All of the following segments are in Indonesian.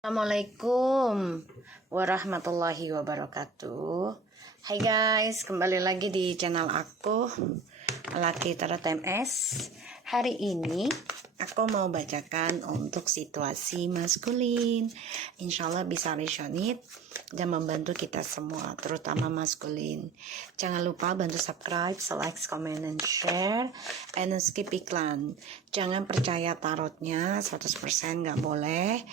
Assalamualaikum warahmatullahi wabarakatuh. Hai guys, kembali lagi di channel aku, Laki Tarot MS. Hari ini aku mau bacakan untuk situasi maskulin. Insya Allah bisa resonate dan membantu kita semua, terutama maskulin. Jangan lupa bantu subscribe, like, comment, and share, and skip iklan. Jangan percaya tarotnya 100%, nggak boleh.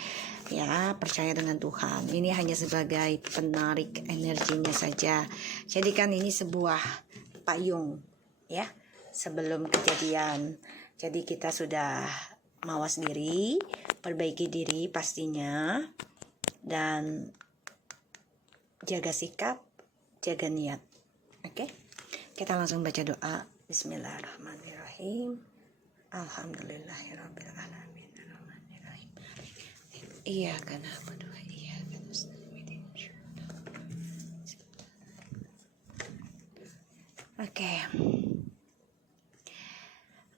Ya, percaya dengan Tuhan. Ini hanya sebagai penarik energinya saja. Jadikan ini sebuah payung, ya, sebelum kejadian. Jadi kita sudah mawas diri, perbaiki diri pastinya, dan jaga sikap, jaga niat. Oke? Kita langsung baca doa. Bismillahirrahmanirrahim. Alhamdulillahirabbil alamin. Iya kan berdua, iya kan. Oke.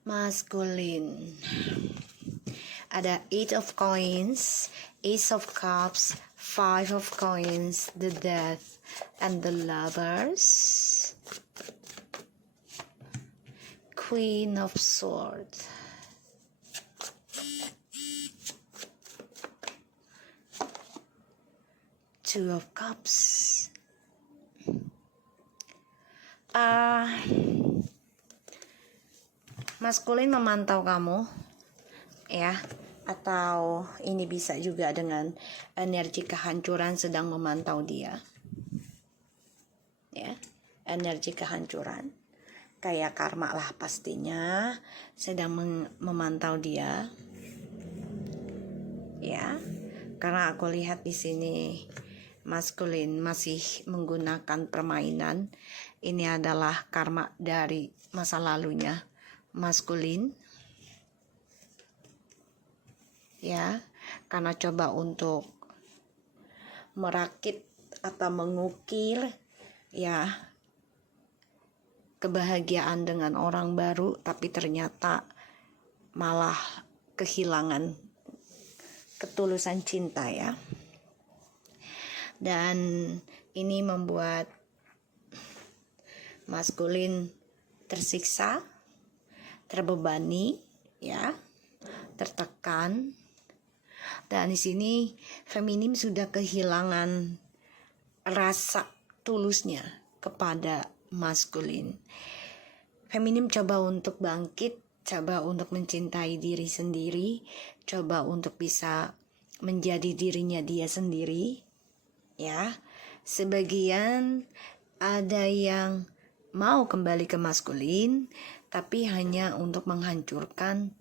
Maskulin. Ada 8 of coins, Ace of cups, 5 of coins, the death, and the lovers. Queen of swords. Two of cups. Maskulin memantau kamu, ya, atau ini bisa juga dengan energi kehancuran sedang memantau dia, ya, energi kehancuran kayak karma lah pastinya sedang memantau dia, ya, karena aku lihat di sini maskulin masih menggunakan permainan. Ini adalah karma dari masa lalunya maskulin, ya, karena coba untuk merakit atau mengukir, ya, kebahagiaan dengan orang baru, tapi ternyata malah kehilangan ketulusan cinta, ya. Dan ini membuat maskulin tersiksa, terbebani, ya, tertekan. Dan di sini feminim sudah kehilangan rasa tulusnya kepada maskulin. Feminim coba untuk bangkit, coba untuk mencintai diri sendiri, coba untuk bisa menjadi dirinya dia sendiri, ya. Sebagian ada yang mau kembali ke maskulin, tapi hanya untuk menghancurkan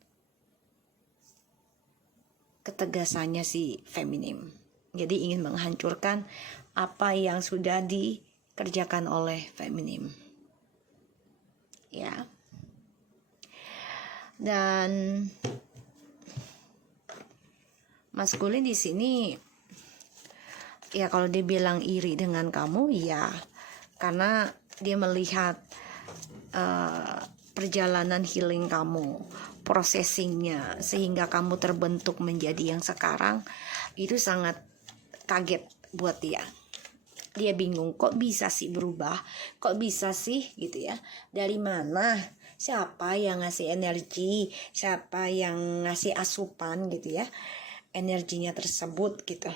ketegasannya si feminim. Jadi ingin menghancurkan apa yang sudah dikerjakan oleh feminim, ya. Dan maskulin di sini, ya, kalau dibilang iri dengan kamu, ya, karena dia melihat perjalanan healing kamu, processingnya, sehingga kamu terbentuk menjadi yang sekarang. Itu sangat kaget buat dia. Dia bingung, kok bisa sih berubah, kok bisa sih gitu, ya, dari mana, siapa yang ngasih energi, siapa yang ngasih asupan gitu, ya, energinya tersebut gitu.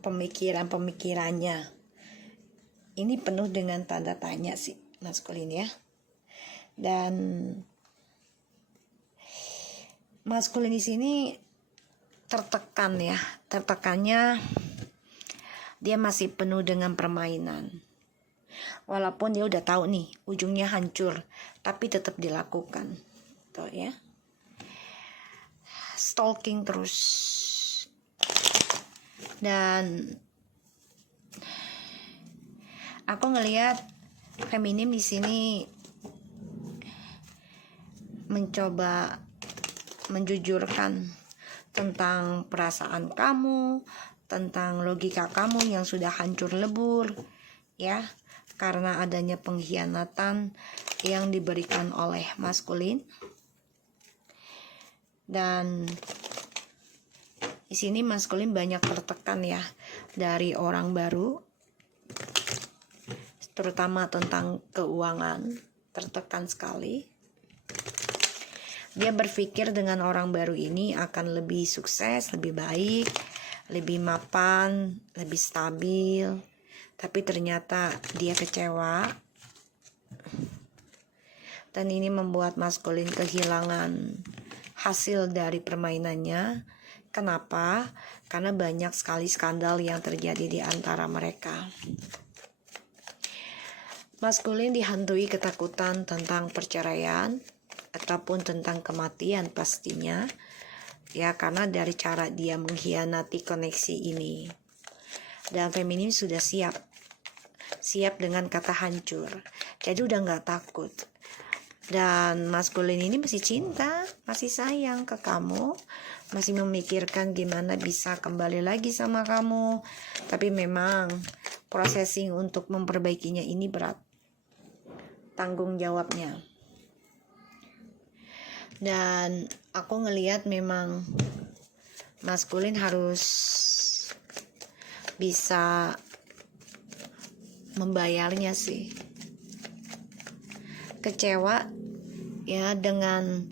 Pemikirannya ini penuh dengan tanda tanya sih maskulin, ya. Dan maskulin di sini tertekan, ya. Tertekannya dia masih penuh dengan permainan. Walaupun dia udah tahu nih ujungnya hancur, tapi tetap dilakukan. Tuh, ya. Stalking terus. Dan aku ngelihat feminim di sini mencoba menjujurkan tentang perasaan kamu, tentang logika kamu yang sudah hancur lebur, ya, karena adanya pengkhianatan yang diberikan oleh maskulin. Dan Di sini maskulin banyak tertekan ya dari orang baru, terutama tentang keuangan, tertekan sekali. Dia berpikir dengan orang baru ini akan lebih sukses, lebih baik, lebih mapan, lebih stabil. Tapi ternyata dia kecewa. Dan ini membuat maskulin kehilangan hasil dari permainannya. Kenapa? Karena banyak sekali skandal yang terjadi di antara mereka. Maskulin dihantui ketakutan tentang perceraian ataupun tentang kematian pastinya. Ya, karena dari cara dia mengkhianati koneksi ini. Dan feminim sudah siap dengan kata hancur. Jadi udah gak takut. Dan maskulin ini masih cinta, masih sayang ke kamu, masih memikirkan gimana bisa kembali lagi sama kamu. Tapi memang processing untuk memperbaikinya ini berat, tanggung jawabnya. Dan aku ngelihat memang maskulin harus bisa membayarnya sih. Kecewa ya dengan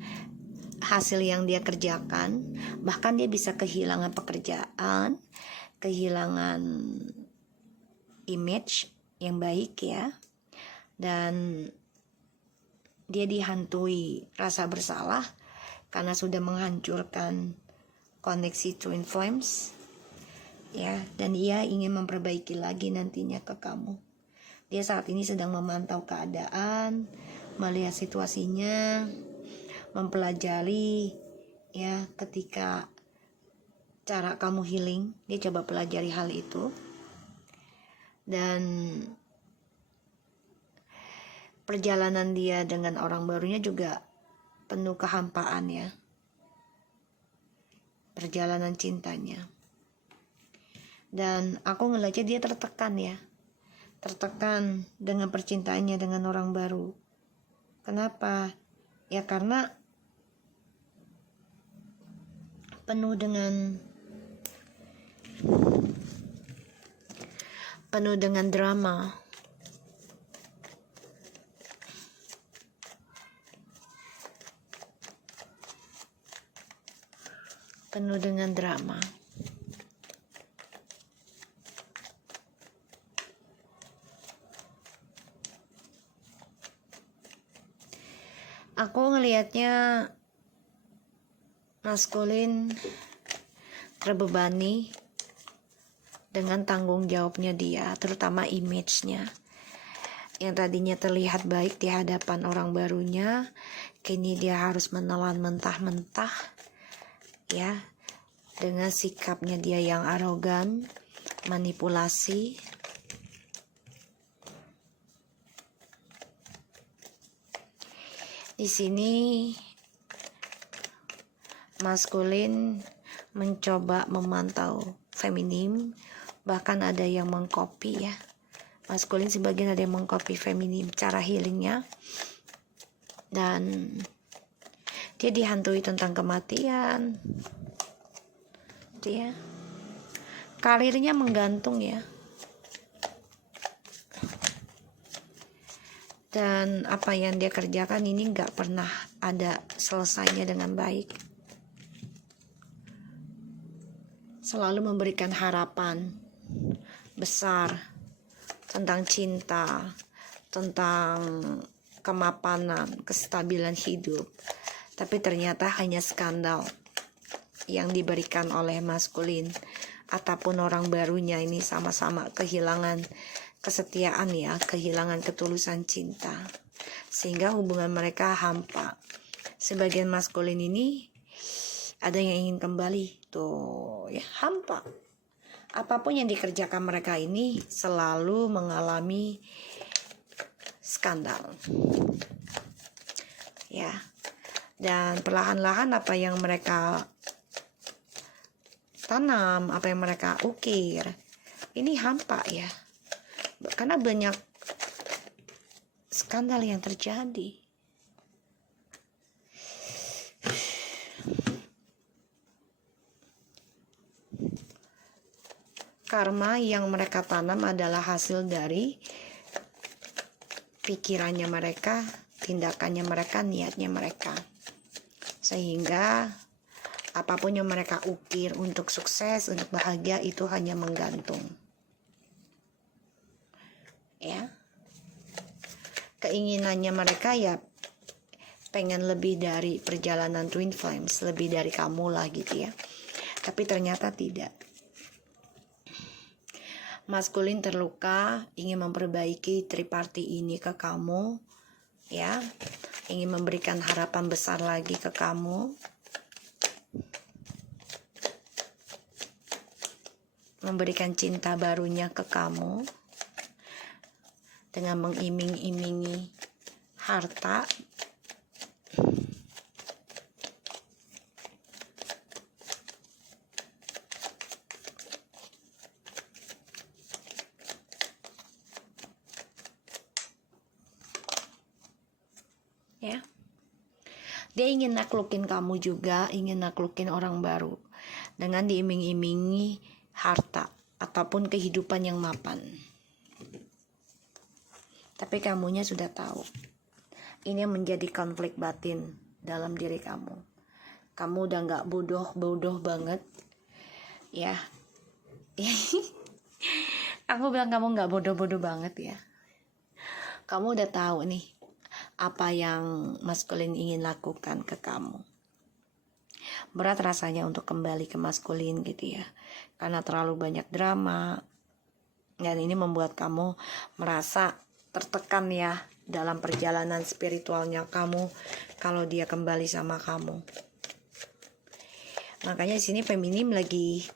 hasil yang dia kerjakan, bahkan dia bisa kehilangan pekerjaan, kehilangan image yang baik ya, dan dia dihantui rasa bersalah karena sudah menghancurkan koneksi twin flames ya, dan ia ingin memperbaiki lagi nantinya ke kamu. Dia saat ini sedang memantau keadaan, melihat situasinya, mempelajari ya, ketika cara kamu healing, dia coba pelajari hal itu. Dan perjalanan dia dengan orang barunya juga penuh kehampaan ya, perjalanan cintanya. Dan aku ngeliatnya dia tertekan ya, tertekan dengan percintaannya dengan orang baru. Kenapa? Ya karena penuh dengan drama. Penuh dengan drama. Aku ngelihatnya maskulin terbebani dengan tanggung jawabnya dia, terutama image-nya. Yang tadinya terlihat baik di hadapan orang barunya, kini dia harus menelan mentah-mentah ya, dengan sikapnya dia yang arogan, manipulasi. Di sini maskulin mencoba memantau feminim, bahkan ada yang mengcopy ya. Maskulin sebagian ada yang mengcopy feminim cara healingnya, dan dia dihantui tentang kematian. Dia karirnya menggantung ya. Dan apa yang dia kerjakan ini gak pernah ada selesainya dengan baik. Selalu memberikan harapan besar tentang cinta, tentang kemapanan, kestabilan hidup. Tapi ternyata hanya skandal yang diberikan oleh maskulin ataupun orang barunya ini sama-sama kehilangan kesetiaan ya, kehilangan ketulusan cinta, sehingga hubungan mereka hampa. Sebagian maskulin ini ada yang ingin kembali tuh ya, hampa. Apapun yang dikerjakan mereka ini selalu mengalami skandal ya, dan perlahan-lahan apa yang mereka tanam, apa yang mereka ukir ini hampa ya, karena banyak skandal yang terjadi. karma yang mereka tanam adalah hasil dari pikirannya mereka, tindakannya mereka, niatnya mereka. Sehingga apapun yang mereka ukir untuk sukses, untuk bahagia, itu hanya menggantung. Ya. Keinginannya mereka ya pengen lebih dari perjalanan Twin Flames, lebih dari kamu lah gitu ya. Tapi ternyata tidak. Maskulin terluka, ingin memperbaiki triparty ini ke kamu, ya, ingin memberikan harapan besar lagi ke kamu, memberikan cinta barunya ke kamu, dengan mengiming-imingi harta. Ya, dia ingin naklukin kamu juga, ingin naklukin orang baru dengan diiming-imingi harta ataupun kehidupan yang mapan. Tapi kamunya sudah tahu, ini menjadi konflik batin dalam diri kamu. Kamu udah gak bodoh banget, ya. Aku bilang kamu gak bodoh banget ya. Kamu udah tahu nih apa yang maskulin ingin lakukan ke kamu. Berat rasanya untuk kembali ke maskulin gitu ya, karena terlalu banyak drama, dan ini membuat kamu merasa tertekan ya dalam perjalanan spiritualnya kamu kalau dia kembali sama kamu. Makanya di sini feminim lagi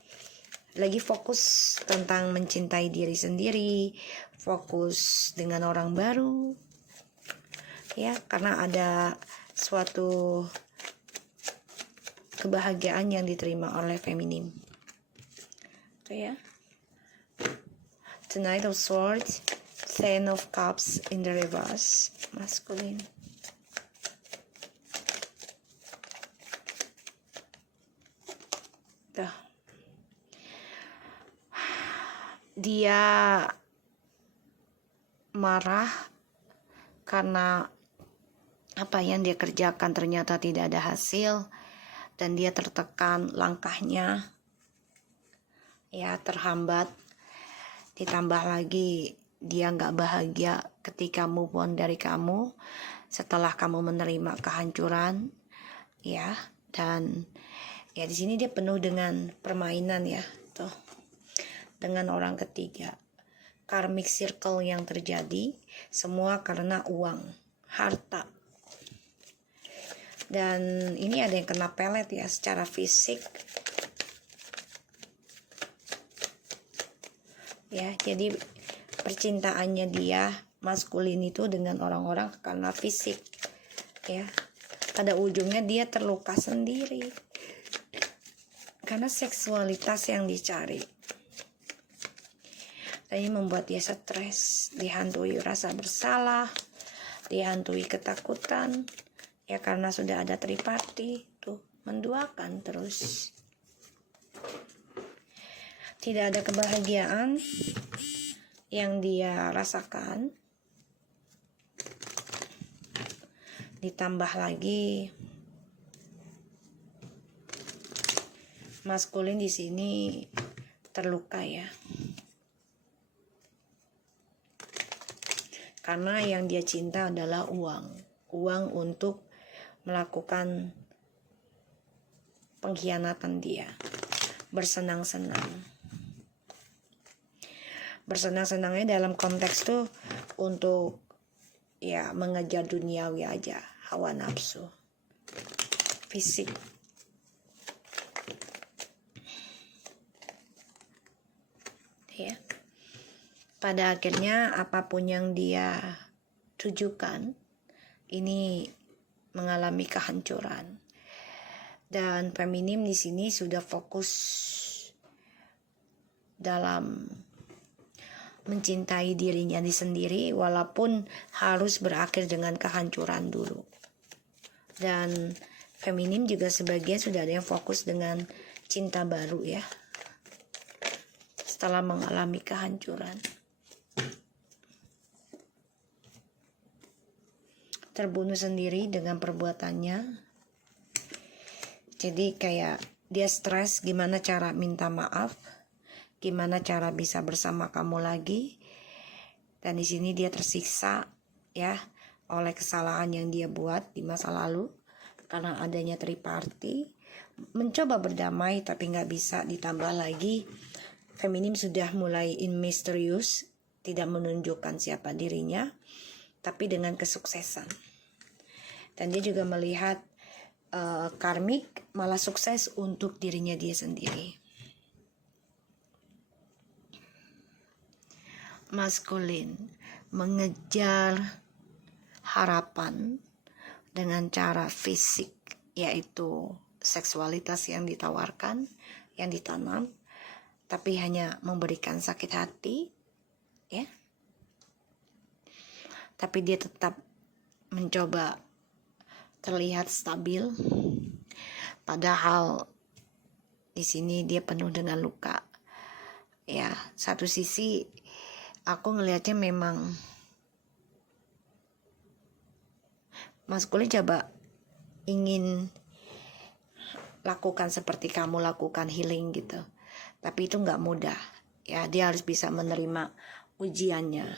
fokus tentang mencintai diri sendiri, fokus dengan orang baru. Ya, karena ada suatu kebahagiaan yang diterima oleh feminim. Itu ya. The Knight of Swords, Ten of Cups in the reverse, masculine. Tuh. Dia marah karena apa yang dia kerjakan ternyata tidak ada hasil, dan dia tertekan, langkahnya ya terhambat. Ditambah lagi dia gak bahagia ketika move on dari kamu setelah kamu menerima kehancuran, ya. Dan ya di sini dia penuh dengan permainan ya, tuh, dengan orang ketiga. Karmic circle yang terjadi semua karena uang, harta. Dan ini ada yang kena pelet ya secara fisik. Ya, jadi percintaannya dia maskulin itu dengan orang-orang karena fisik. Ya. Pada ujungnya dia terluka sendiri. Karena seksualitas yang dicari. Dan ini membuat dia stres, dihantui rasa bersalah, dihantui ketakutan. Ya karena sudah ada triparty, tuh menduakan terus. Tidak ada kebahagiaan yang dia rasakan. Ditambah lagi maskulin di sini terluka ya. Karena yang dia cinta adalah uang. Uang untuk melakukan pengkhianatan dia. Bersenang-senang. Bersenang-senangnya dalam konteks tuh untuk ya mengejar duniawi aja, hawa nafsu, fisik. Ya. Pada akhirnya apapun yang dia tujukan ini mengalami kehancuran. Dan feminim di sini sudah fokus dalam mencintai dirinya sendiri walaupun harus berakhir dengan kehancuran dulu. Dan feminim juga sebagian sudah ada yang fokus dengan cinta baru ya. setelah mengalami kehancuran. Terbunuh sendiri dengan perbuatannya. Jadi kayak dia stres gimana cara minta maaf, gimana cara bisa bersama kamu lagi. Dan di sini dia tersiksa ya oleh kesalahan yang dia buat di masa lalu karena adanya triparty. Mencoba berdamai tapi nggak bisa, ditambah lagi feminim sudah mulai in misterius, tidak menunjukkan siapa dirinya, tapi dengan kesuksesan. Dan dia juga melihat karmik malah sukses untuk dirinya dia sendiri. Maskulin mengejar harapan dengan cara fisik, yaitu seksualitas yang ditawarkan, yang ditanam, tapi hanya memberikan sakit hati, ya. Tapi dia tetap mencoba terlihat stabil, padahal di sini dia penuh dengan luka. Ya, satu sisi aku ngelihatnya memang maskulin coba ingin lakukan seperti kamu lakukan healing gitu, tapi itu nggak mudah ya. Dia harus bisa menerima ujiannya,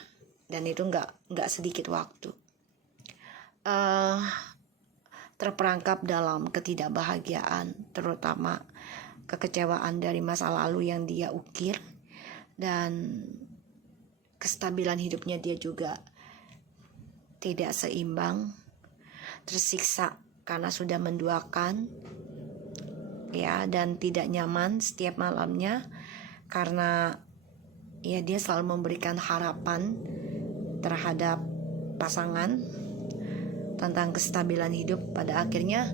dan itu nggak sedikit waktu. Terperangkap dalam ketidakbahagiaan, terutama kekecewaan dari masa lalu yang dia ukir, dan kestabilan hidupnya dia juga tidak seimbang, tersiksa karena sudah menduakan ya, dan tidak nyaman setiap malamnya karena ya dia selalu memberikan harapan terhadap pasangan tentang kestabilan hidup. Pada akhirnya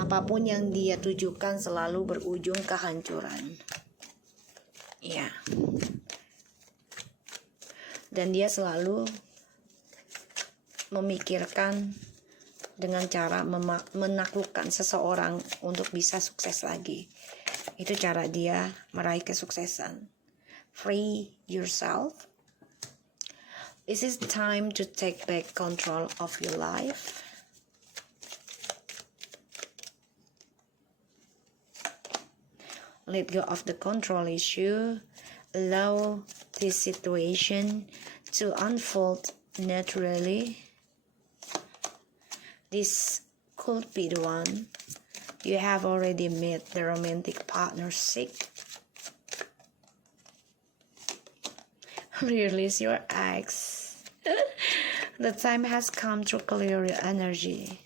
apapun yang dia tujukan selalu berujung kehancuran ya. Dan dia selalu memikirkan dengan cara menaklukkan seseorang untuk bisa sukses lagi. Itu cara dia meraih kesuksesan. Free yourself. Is it time to take back control of your life? Let go of the control issue. Allow this situation to unfold naturally. This could be the one. You have already met the romantic partnership. Release your ex. The time has come to clear your energy.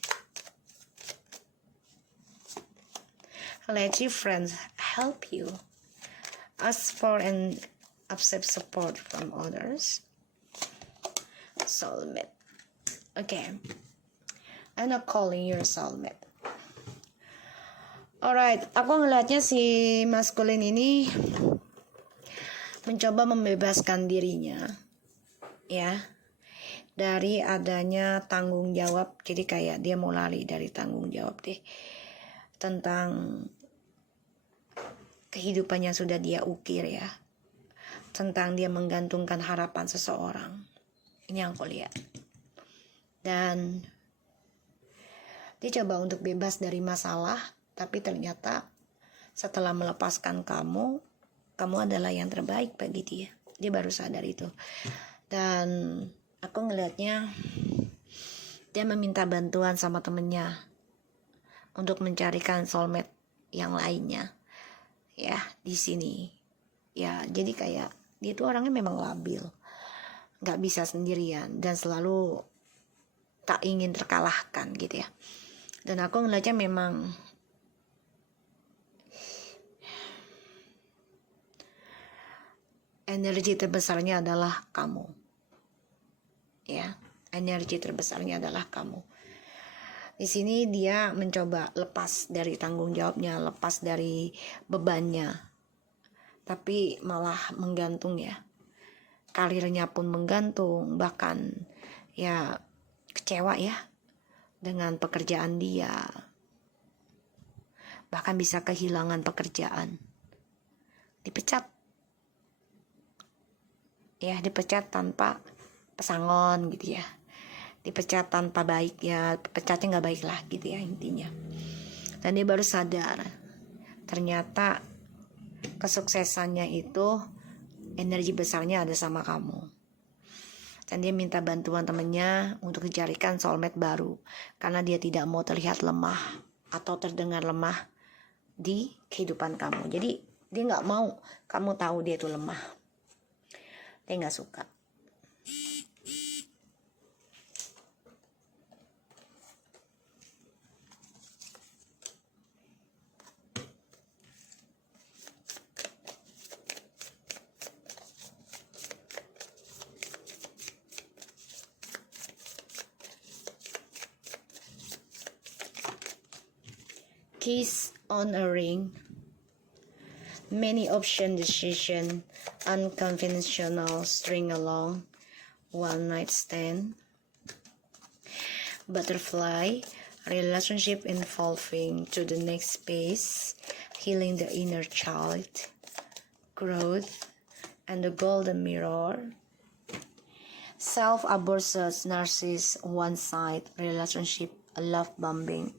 Let your friends help you. Ask for and accept support from others. Soulmate. Okay. I'm not calling your soulmate. Alright, aku ngelihatnya si maskulin ini mencoba membebaskan dirinya ya dari adanya tanggung jawab. Jadi kayak dia mau lari dari tanggung jawab deh tentang kehidupannya sudah dia ukir ya, tentang dia menggantungkan harapan seseorang. Ini yang aku lihat. Dan dia coba untuk bebas dari masalah, tapi ternyata setelah melepaskan kamu adalah yang terbaik bagi dia. Dia baru sadar itu. Dan aku ngelihatnya dia meminta bantuan sama temennya untuk mencarikan soulmate yang lainnya. Ya, di sini. Ya, jadi kayak dia tuh orangnya memang labil. Gak bisa sendirian dan selalu tak ingin terkalahkan gitu ya. Dan aku ngeliatnya memang energi terbesarnya adalah kamu. Ya, energi terbesarnya adalah kamu. Di sini dia mencoba lepas dari tanggung jawabnya, lepas dari bebannya. Tapi malah menggantung ya. Karirnya pun menggantung, bahkan ya kecewa ya dengan pekerjaan dia. Bahkan bisa kehilangan pekerjaan. Dipecat. ya, dipecat tanpa pesangon gitu ya, dipecat tanpa baik ya, pecatnya nggak baik lah gitu ya intinya. Dan dia baru sadar ternyata kesuksesannya itu energi besarnya ada sama kamu. Dan dia minta bantuan temennya untuk dicarikan soulmate baru karena dia tidak mau terlihat lemah atau terdengar lemah di kehidupan kamu. Jadi dia nggak mau kamu tahu dia itu lemah. Dia nggak suka. Kiss on a ring, many option decision, unconventional string along, one night stand, butterfly, relationship evolving to the next phase, healing the inner child, growth, and the golden mirror, self-abuses, narcissist, one side, relationship, love bombing.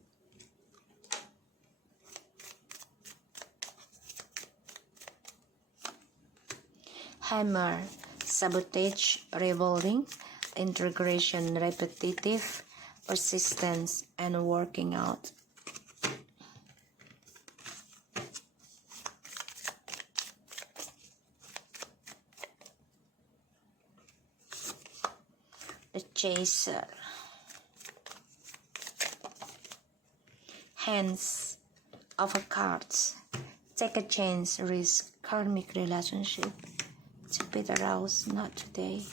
Hammer, sabotage, revolving, integration, repetitive, persistence, and working out. The chaser. Hands of cards. Take a chance, risk, karmic relationship. Jupiter House, not today.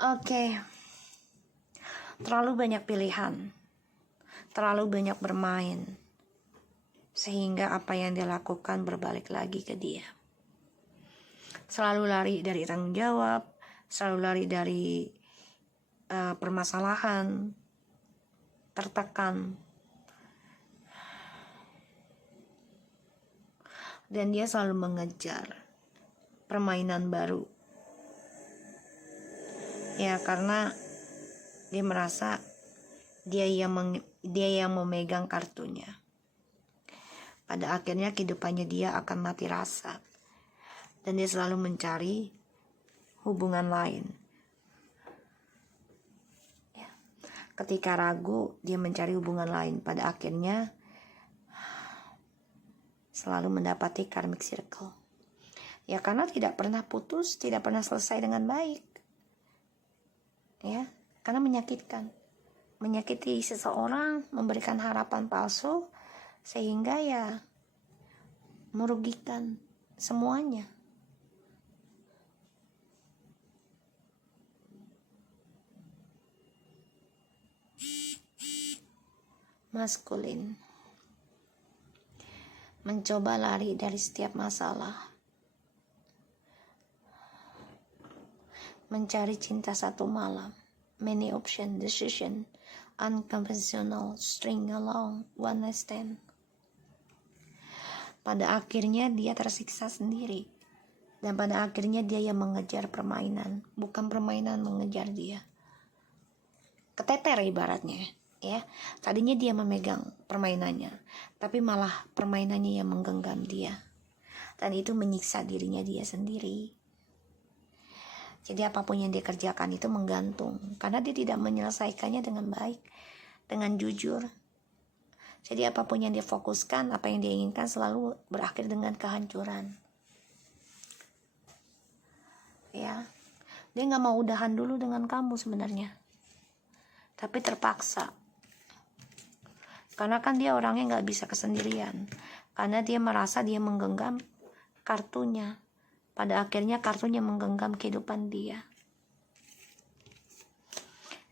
Oke. Terlalu banyak pilihan. Terlalu banyak bermain. Sehingga apa yang dia lakukan berbalik lagi ke dia. Selalu lari dari tanggung jawab. Selalu lari dari permasalahan. Tertekan. Dan dia selalu mengejar permainan baru. Ya, karena dia merasa dia yang memegang kartunya. Pada akhirnya kehidupannya dia akan mati rasa. Dan dia selalu mencari hubungan lain. Ya. Ketika ragu, dia mencari hubungan lain. Pada akhirnya selalu mendapati karmic circle. Ya, karena tidak pernah putus, tidak pernah selesai dengan baik. Ya, karena menyakitkan. Menyakiti seseorang, memberikan harapan palsu, sehingga ya merugikan semuanya. Maskulin. Mencoba lari dari setiap masalah. Mencari cinta satu malam, many option decision, unconventional string along, one night stand. Pada akhirnya dia tersiksa sendiri, dan pada akhirnya dia yang mengejar permainan, bukan permainan mengejar dia. Keteter ibaratnya, ya. Tadinya dia memegang permainannya, tapi malah permainannya yang menggenggam dia, dan itu menyiksa dirinya dia sendiri. Jadi apapun yang dia kerjakan itu menggantung. Karena dia tidak menyelesaikannya dengan baik. Dengan jujur. Jadi apapun yang dia fokuskan, apa yang dia inginkan selalu berakhir dengan kehancuran. Ya. Dia gak mau udahan dulu dengan kamu sebenarnya. Tapi terpaksa. Karena kan dia orangnya gak bisa kesendirian. Karena dia merasa dia menggenggam kartunya. Pada akhirnya kartunya menggenggam kehidupan dia.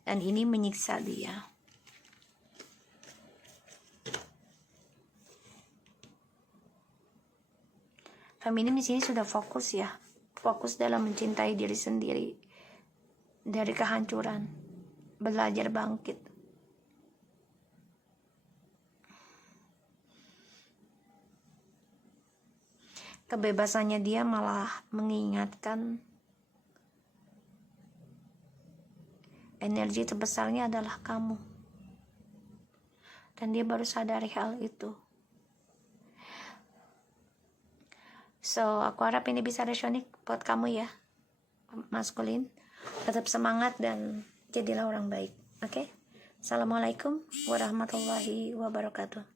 Dan ini menyiksa dia. Feminim di sini sudah fokus ya. Fokus dalam mencintai diri sendiri. Dari kehancuran. Belajar bangkit. kebebasannya dia malah mengingatkan energi terbesarnya adalah kamu. Dan dia baru sadari hal itu. So, aku harap ini bisa resonate buat kamu ya, maskulin. Tetap semangat dan jadilah orang baik. Oke? Assalamualaikum warahmatullahi wabarakatuh.